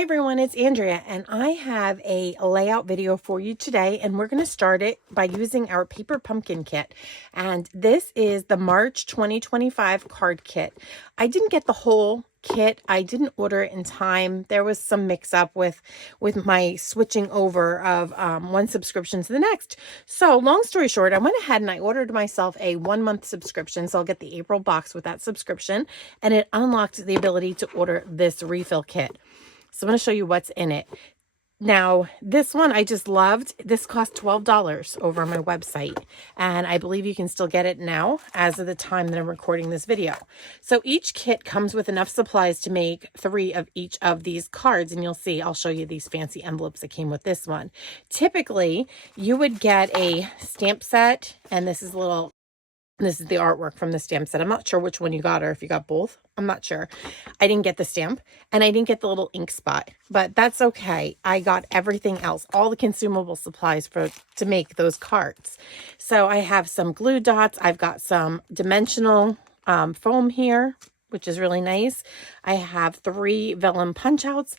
Hi everyone, it's Andrea and I have a layout video for you today, and we're going to start it by using our paper pumpkin kit. And this is the March 2025 card kit. I didn't get the whole kit. I didn't order it in time. There was some mix up with my switching over of one subscription to the next. So long story short, I went ahead and I ordered myself a 1-month subscription. So I'll get the April box with that subscription, and it unlocked the ability to order this refill kit. So I'm going to show you what's in it. Now, this one I just loved. This cost $12 over on my website, and I believe you can still get it now as of the time that I'm recording this video. So each kit comes with enough supplies to make 3 of each of these cards, and you'll see, I'll show you these fancy envelopes that came with this one. Typically, you would get a stamp set, and this is the artwork from the stamp set. I'm not sure which one you got, or if you got both. I'm not sure. I didn't get the stamp, and I didn't get the little ink spot, but that's okay. I got everything else, all the consumable supplies to make those cards. So I have some glue dots. I've got some dimensional foam here, which is really nice. I have 3 vellum punch outs.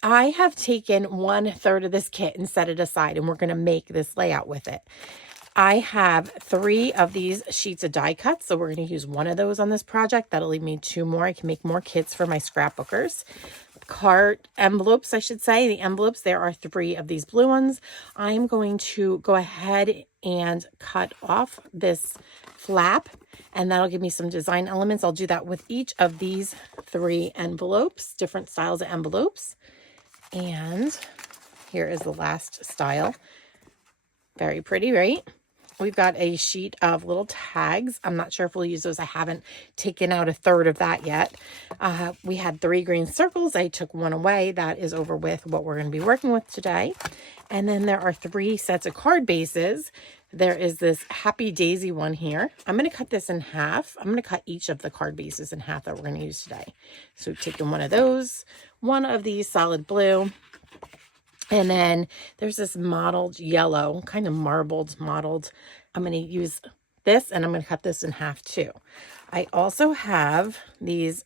I have taken 1/3 of this kit and set it aside, and we're going to make this layout with it. I have 3 of these sheets of die cuts, so we're going to use 1 of those on this project. That'll leave me 2 more. I can make more kits for my scrapbookers. Card envelopes, I should say. The envelopes, there are 3 of these blue ones. I'm going to go ahead and cut off this flap, and that'll give me some design elements. I'll do that with each of these 3 envelopes, different styles of envelopes. And here is the last style. Very pretty, right? We've got a sheet of little tags. I'm not sure if we'll use those. I haven't taken out 1/3 of that yet. We had 3 green circles. I took 1 away. That is over with what we're going to be working with today. And then there are 3 sets of card bases. There is this Happy Daisy one here. I'm going to cut this in half. I'm going to cut each of the card bases in half that we're going to use today. So we've taken 1 of those, 1 of these solid blue. And then there's this mottled yellow, kind of mottled. I'm going to use this, and I'm going to cut this in half too. I also have these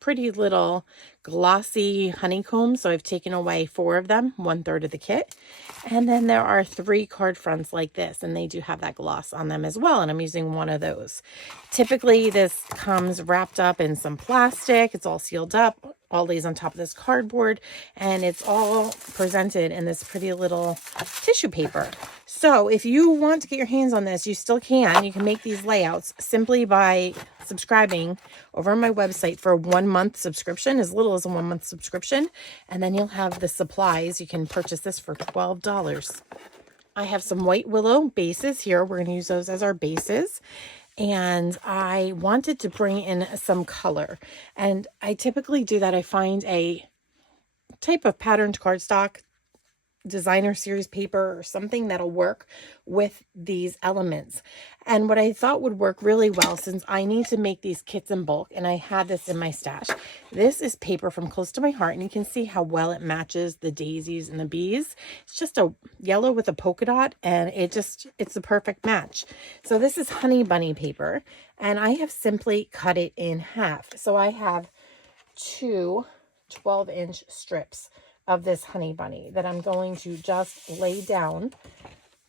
pretty little glossy honeycombs. So I've taken away 4 of them, 1/3 of the kit. And then there are 3 card fronts like this, and they do have that gloss on them as well. And I'm using 1 of those. Typically this comes wrapped up in some plastic. It's all sealed up, all lays on top of this cardboard, and it's all presented in this pretty little tissue paper. So if you want to get your hands on this, you still can. You can make these layouts simply by subscribing over on my website for a 1-month subscription, as little as a 1-month subscription, and then you'll have the supplies. You can purchase this for $12. I have some white willow bases here. We're going to use those as our bases. And I wanted to bring in some color, and I typically do that. I find a type of patterned cardstock, designer series paper, or something that'll work with these elements. And what I thought would work really well, since I need to make these kits in bulk and I have this in my stash, this is paper from Close to My Heart, and you can see how well it matches the daisies and the bees. It's just a yellow with a polka dot, and it's the perfect match. So this is Honey Bunny paper, and I have simply cut it in half. So I have 2 12-inch strips of this Honey Bunny that I'm going to just lay down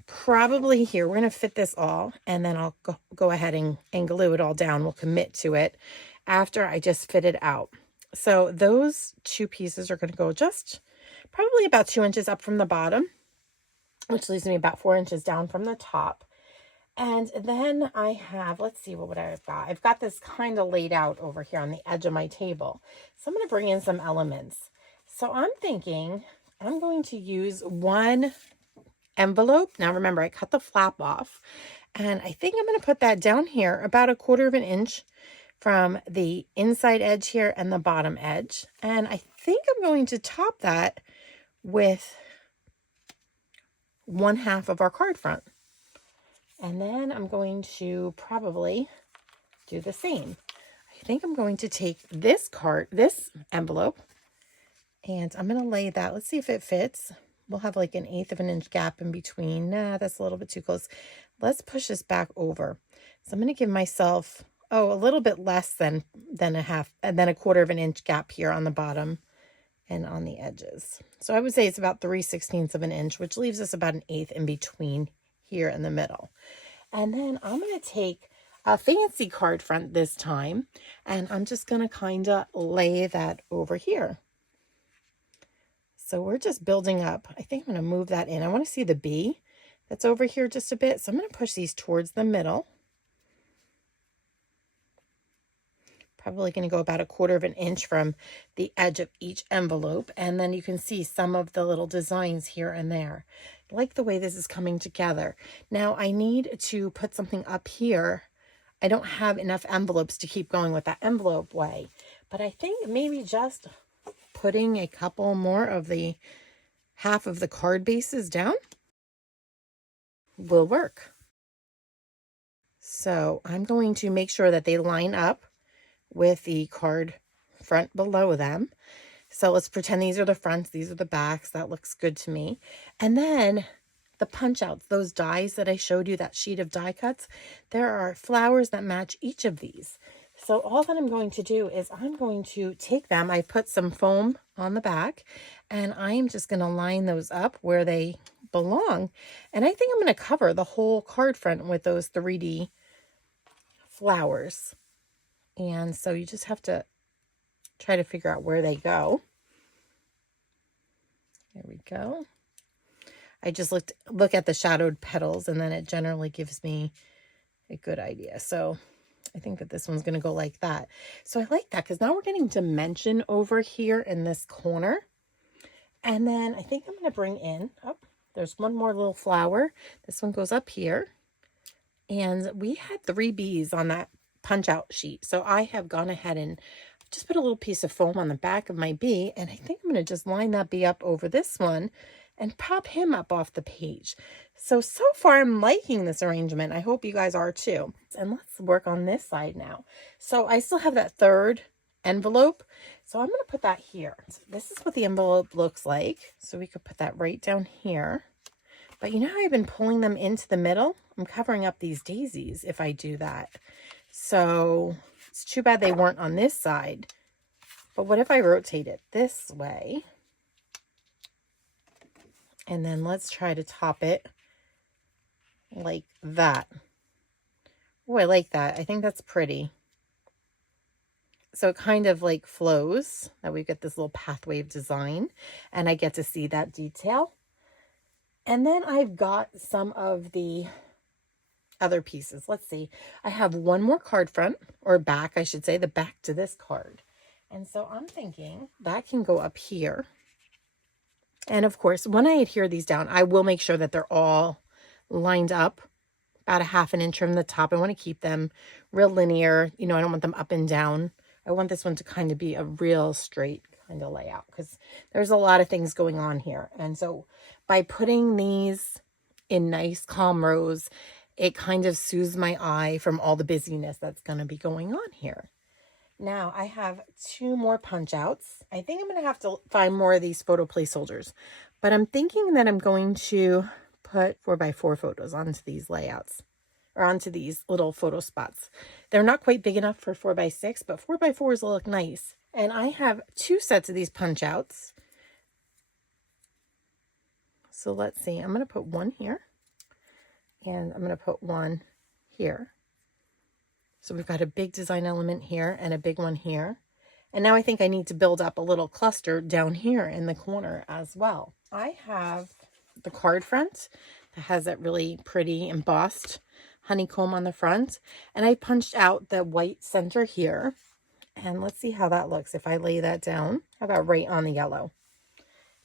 probably here. We're going to fit this all, and then I'll go ahead and glue it all down. We'll commit to it after I just fit it out. So those 2 pieces are going to go just probably about 2 inches up from the bottom, which leaves me about 4 inches down from the top. And then I have, let's see, what would I have got? I've got this kind of laid out over here on the edge of my table. So I'm going to bring in some elements. So I'm thinking I'm going to use 1 envelope. Now remember, I cut the flap off, and I think I'm going to put that down here about 1/4 inch from the inside edge here and the bottom edge. And I think I'm going to top that with 1/2 of our card front. And then I'm going to probably do the same. I think I'm going to take this envelope, and I'm going to lay that. Let's see if it fits. We'll have like 1/8 inch gap in between. Nah, that's a little bit too close. Let's push this back over. So I'm going to give myself, a little bit less than 1/4 inch gap here on the bottom and on the edges. So I would say it's about 3/16 of an inch, which leaves us about 1/8 in between here in the middle. And then I'm going to take a fancy card front this time, and I'm just going to kind of lay that over here. So we're just building up. I think I'm going to move that in. I want to see the bee that's over here just a bit. So I'm going to push these towards the middle. Probably going to go about 1/4 of an inch from the edge of each envelope. And then you can see some of the little designs here and there. I like the way this is coming together. Now I need to put something up here. I don't have enough envelopes to keep going with that envelope way, but I think maybe just putting a couple more of the half of the card bases down will work. So I'm going to make sure that they line up with the card front below them. So let's pretend these are the fronts, these are the backs. That looks good to me. And then the punch outs, those dies that I showed you, that sheet of die cuts, there are flowers that match each of these. So all that I'm going to do is I'm going to take them. I put some foam on the back, and I'm just going to line those up where they belong. And I think I'm going to cover the whole card front with those 3D flowers. And so you just have to try to figure out where they go. There we go. I just look at the shadowed petals, and then it generally gives me a good idea. So I think that this one's going to go like that. So I like that because now we're getting dimension over here in this corner. And then I think I'm going to bring in, oh, there's one more little flower. This one goes up here. And we had 3 bees on that punch out sheet. So I have gone ahead and just put a little piece of foam on the back of my bee. And I think I'm going to just line that bee up over this one and pop him up off the page. So far I'm liking this arrangement. I hope you guys are too. And let's work on this side now. So I still have that 3rd envelope. So I'm going to put that here. So this is what the envelope looks like. So we could put that right down here. But you know how I've been pulling them into the middle? I'm covering up these daisies if I do that. So it's too bad they weren't on this side. But what if I rotate it this way? And then let's try to top it like that. Oh, I like that. I think that's pretty. So it kind of like flows, that we get this little pathway of design, and I get to see that detail. And then I've got some of the other pieces. Let's see. I have one more card front, or back, I should say, the back to this card. And so I'm thinking that can go up here. And of course, when I adhere these down, I will make sure that they're all lined up about 1/2 inch from the top. I want to keep them real linear. You know, I don't want them up and down. I want this one to kind of be a real straight kind of layout because there's a lot of things going on here. And so by putting these in nice calm rows, it kind of soothes my eye from all the busyness that's going to be going on here. Now I have 2 more punch outs. I think I'm going to have to find more of these photo placeholders, but I'm thinking that I'm going to put 4x4 photos onto these layouts, or onto these little photo spots. They're not quite big enough for 4x6, but 4x4s will look nice. And I have 2 sets of these punch outs. So let's see, I'm going to put one here, and I'm going to put one here. So we've got a big design element here and a big one here. And now I think I need to build up a little cluster down here in the corner as well. I have the card front that has that really pretty embossed honeycomb on the front. And I punched out the white center here. And let's see how that looks if I lay that down. How about right on the yellow?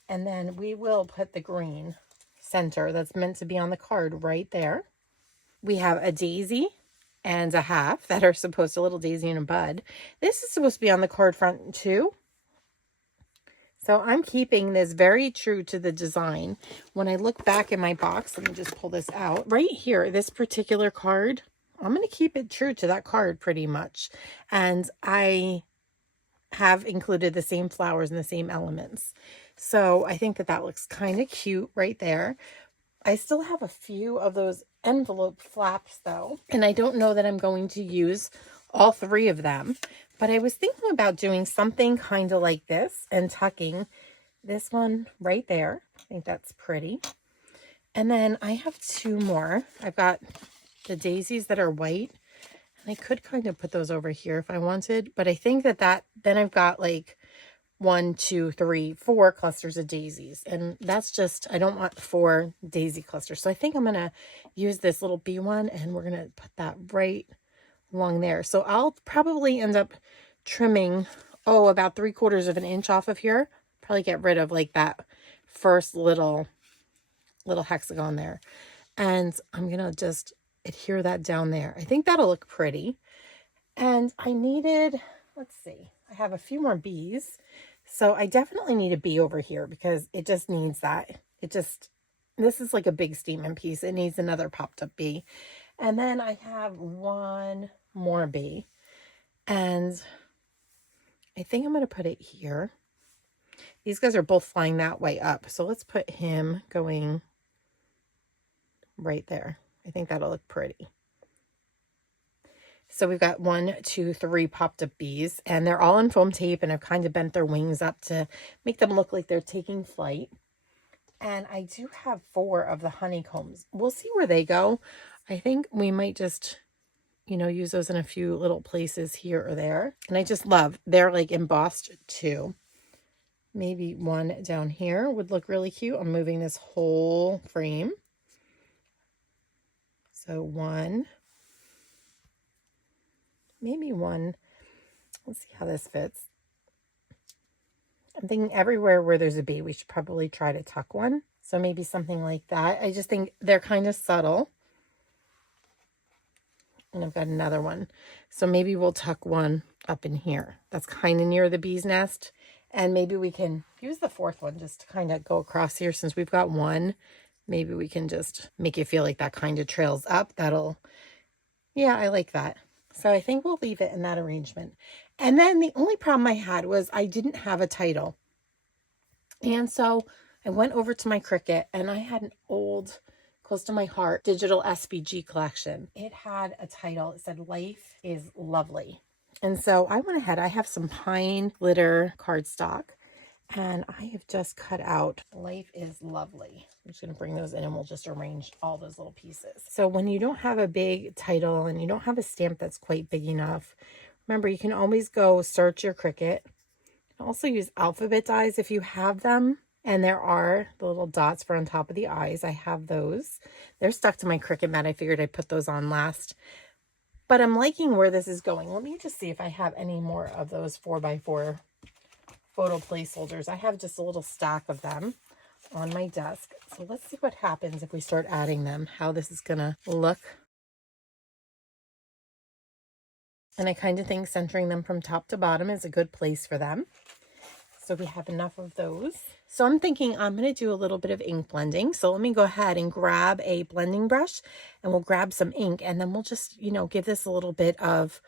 And then we will put the green center that's meant to be on the card right there. We have a daisy and a half that are supposed to, little daisy and a bud. This is supposed to be on the card front too. So I'm keeping this very true to the design. When I look back in my box, let me just pull this out. Right here, this particular card, I'm going to keep it true to that card pretty much. And I have included the same flowers and the same elements. So I think that that looks kind of cute right there. I still have a few of those envelope flaps though, and I don't know that I'm going to use all 3 of them, but I was thinking about doing something kind of like this and tucking this one right there. I think that's pretty. And then I have two more. I've got the daisies that are white. And I could kind of put those over here if I wanted. But I think then I've got like 1, 2, 3, 4 clusters of daisies. And that's just, I don't want 4 daisy clusters. So I think I'm going to use this little B one and we're going to put that right along there. So I'll probably end up trimming, about 3/4 of an inch off of here. Probably get rid of like that first little hexagon there. And I'm going to just adhere that down there. I think that'll look pretty. And I needed, let's see, I have a few more bees. So I definitely need a bee over here because it just needs that. This is like a big statement piece. It needs another popped up bee. And then I have one more bee. And I think I'm going to put it here. These guys are both flying that way up. So let's put him going right there. I think that'll look pretty. So we've got 1, 2, 3 popped up bees, and they're all in foam tape, and I've kind of bent their wings up to make them look like they're taking flight. And I do have 4 of the honeycombs. We'll see where they go. I think we might just, use those in a few little places here or there. And I just love, they're like embossed too. Maybe one down here would look really cute. I'm moving this whole frame. So 1. Maybe 1. Let's see how this fits. I'm thinking everywhere where there's a bee, we should probably try to tuck one. So maybe something like that. I just think they're kind of subtle. And I've got another one. So maybe we'll tuck one up in here. That's kind of near the bee's nest. And maybe we can use the 4th one just to kind of go across here. Since we've got one, maybe we can just make it feel like that kind of trails up. Yeah, I like that. So I think we'll leave it in that arrangement. And then the only problem I had was I didn't have a title. And so I went over to my Cricut and I had an old, close to my heart, digital SVG collection. It had a title. It said, "Life is Lovely." And so I went ahead. I have some pine glitter cardstock. And I have just cut out "Life is Lovely." I'm just going to bring those in and we'll just arrange all those little pieces. So when you don't have a big title and you don't have a stamp that's quite big enough, remember you can always go search your Cricut. You can also use alphabet dies if you have them. And there are the little dots for on top of the eyes. I have those. They're stuck to my Cricut mat. I figured I'd put those on last. But I'm liking where this is going. Let me just see if I have any more of those 4x4 photo placeholders. I have just a little stack of them on my desk. So let's see what happens if we start adding them, how this is going to look. And I kind of think centering them from top to bottom is a good place for them. So we have enough of those. So I'm thinking I'm going to do a little bit of ink blending. So let me go ahead and grab a blending brush and we'll grab some ink and then we'll just, give this a little bit of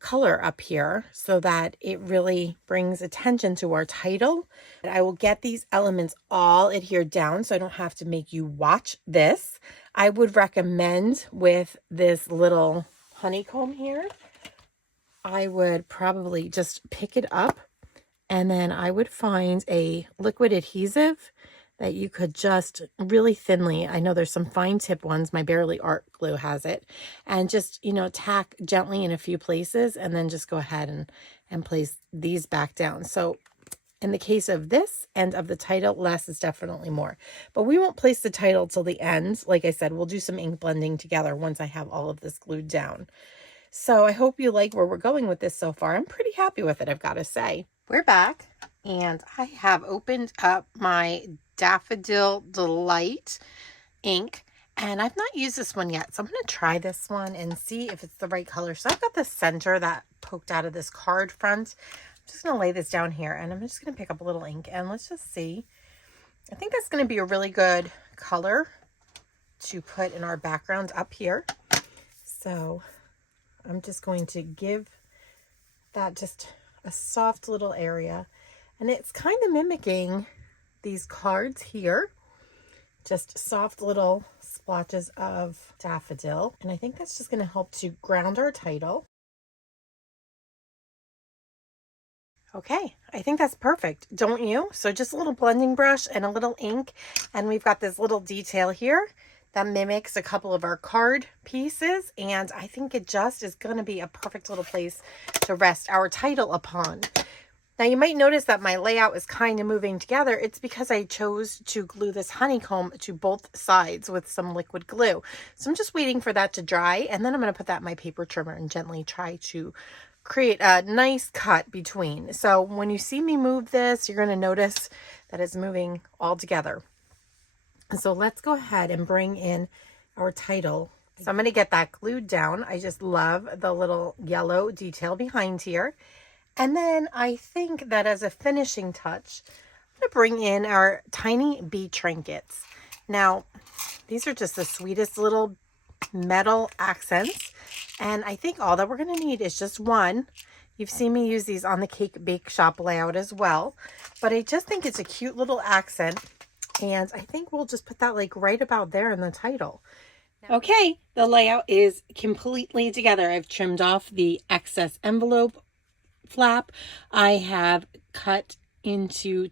color up here so that it really brings attention to our title. And I will get these elements all adhered down so I don't have to make you watch this. I would recommend with this little honeycomb here, I would probably just pick it up and then I would find a liquid adhesive that you could just really thinly, I know there's some fine tip ones, my Barely Art Glue has it, and just, tack gently in a few places and then just go ahead and place these back down. So in the case of this and of the title, less is definitely more. But we won't place the title till the end. Like I said, we'll do some ink blending together once I have all of this glued down. So I hope you like where we're going with this so far. I'm pretty happy with it, I've got to say. We're back and I have opened up my Daffodil Delight ink and I've not used this one yet. So I'm going to try this one and see if it's the right color. So I've got the center that poked out of this card front. I'm just going to lay this down here and I'm just going to pick up a little ink and let's just see. I think that's going to be a really good color to put in our background up here. So I'm just going to give that just a soft little area. And it's kind of mimicking these cards here. Just soft little splotches of daffodil. And I think that's just going to help to ground our title. Okay, I think that's perfect, don't you? So just a little blending brush and a little ink, and we've got this little detail here that mimics a couple of our card pieces, and I think it just is going to be a perfect little place to rest our title upon. Now you might notice that my layout is kind of moving together. It's because I chose to glue this honeycomb to both sides with some liquid glue. So I'm just waiting for that to dry, and then I'm going to put that in my paper trimmer and gently try to create a nice cut between. So when you see me move this, you're going to notice that it's moving all together. So let's go ahead and bring in our title. So I'm going to get that glued down. I just love the little yellow detail behind here. And then I think that as a finishing touch, I'm going to bring in our tiny bee trinkets. Now, these are just the sweetest little metal accents. And I think all that we're going to need is just one. You've seen me use these on the Cake Bake Shop layout as well. But I just think it's a cute little accent. And I think we'll just put that like right about there in the title. Okay, the layout is completely together. I've trimmed off the excess envelope flap. I have cut into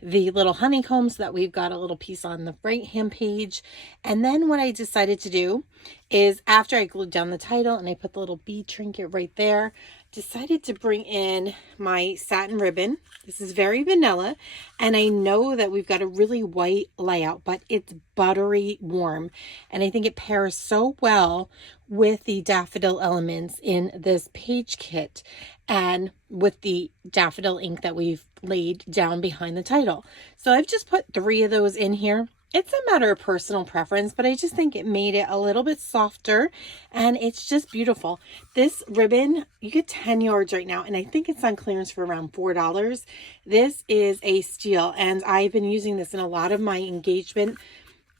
the little honeycombs so that we've got a little piece on the right hand page. And then what I decided to do is, after I glued down the title and I put the little bead trinket right there, decided to bring in my satin ribbon. This is very vanilla, and I know that we've got a really white layout, but it's buttery warm, and I think it pairs so well with the daffodil elements in this page kit and with the daffodil ink that we've laid down behind the title. So I've just put 3 of those in here. It's a matter of personal preference, but I just think it made it a little bit softer, and it's just beautiful. This ribbon, you get 10 yards right now, and I think it's on clearance for around $4. This is a steal, and I've been using this in a lot of my engagement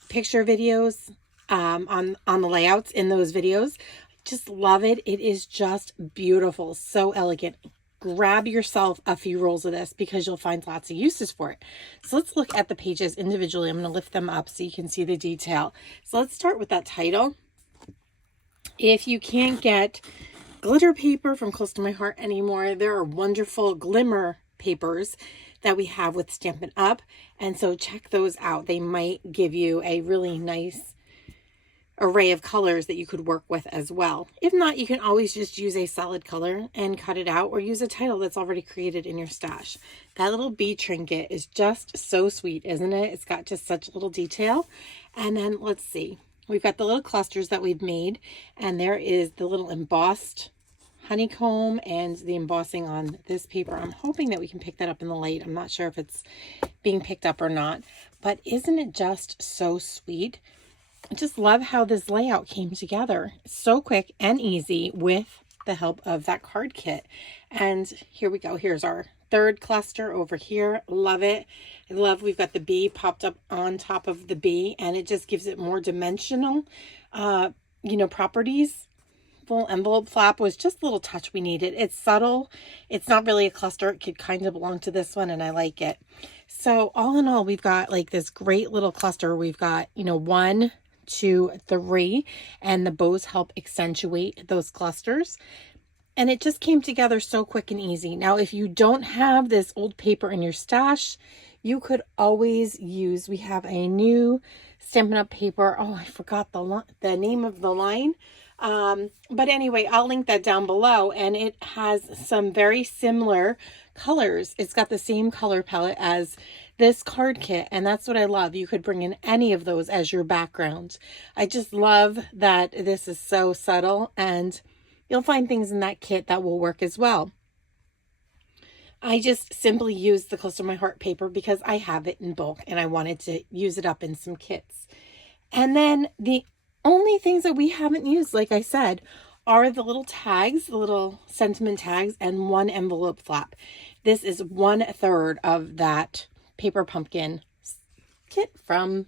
picture videos on the layouts in those videos. Just love it. It is just beautiful, so elegant. Grab yourself a few rolls of this because you'll find lots of uses for it. So let's look at the pages individually. I'm going to lift them up so you can see the detail. So let's start with that title. If you can't get glitter paper from Close to My Heart anymore, there are wonderful glimmer papers that we have with Stampin' Up. And so check those out. They might give you a really nice array of colors that you could work with as well. If not, you can always just use a solid color and cut it out, or use a title that's already created in your stash. That little bee trinket is just so sweet, isn't it? It's got just such little detail. And then let's see, we've got the little clusters that we've made, and there is the little embossed honeycomb and the embossing on this paper. I'm hoping that we can pick that up in the light. I'm not sure if it's being picked up or not, but isn't it just so sweet? I just love how this layout came together so quick and easy with the help of that card kit. And here we go. Here's our third cluster over here. Love it. I love we've got the bee popped up on top of the bee, and it just gives it more dimensional, properties. Full envelope flap was just a little touch we needed. It's subtle. It's not really a cluster. It could kind of belong to this one, and I like it. So all in all, we've got like this great little cluster. We've got, 1, 2, 3, and the bows help accentuate those clusters. And it just came together so quick and easy. Now, if you don't have this old paper in your stash, you could always use, we have a new Stampin' Up paper. Oh, I forgot the name of the line. But anyway, I'll link that down below, and it has some very similar colors. It's got the same color palette as this card kit, and that's what I love. You could bring in any of those as your background. I just love that this is so subtle, and you'll find things in that kit that will work as well. I just simply used the Close to My Heart paper because I have it in bulk and I wanted to use it up in some kits. And then the only things that we haven't used, like I said, are the little tags, the little sentiment tags, and 1 envelope flap. This is 1/3 of that paper pumpkin kit from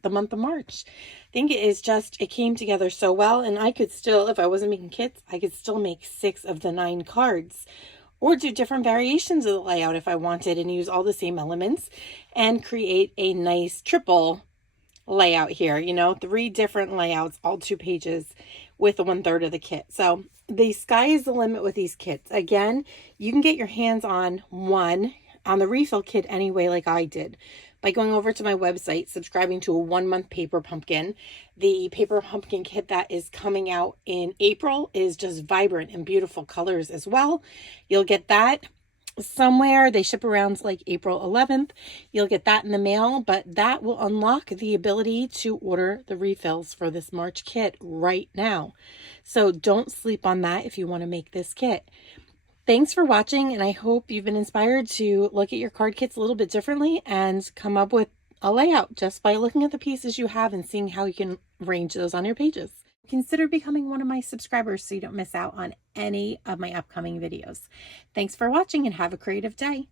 the month of March. I think it came together so well, and I could still, if I wasn't making kits, I could still make 6 of the 9 cards, or do different variations of the layout if I wanted, and use all the same elements and create a nice triple layout here, you know, 3 different layouts, all 2 pages with 1/3 of the kit. So the sky is the limit with these kits. Again, you can get your hands on one on the refill kit anyway, like I did, by going over to my website, subscribing to a 1-month paper pumpkin. The paper pumpkin kit that is coming out in April is just vibrant and beautiful colors as well. You'll get that somewhere. They ship around like April 11th. You'll get that in the mail, but that will unlock the ability to order the refills for this March kit right now. So don't sleep on that if you want to make this kit. Thanks for watching, and I hope you've been inspired to look at your card kits a little bit differently and come up with a layout just by looking at the pieces you have and seeing how you can arrange those on your pages. Consider becoming one of my subscribers so you don't miss out on any of my upcoming videos. Thanks for watching and have a creative day.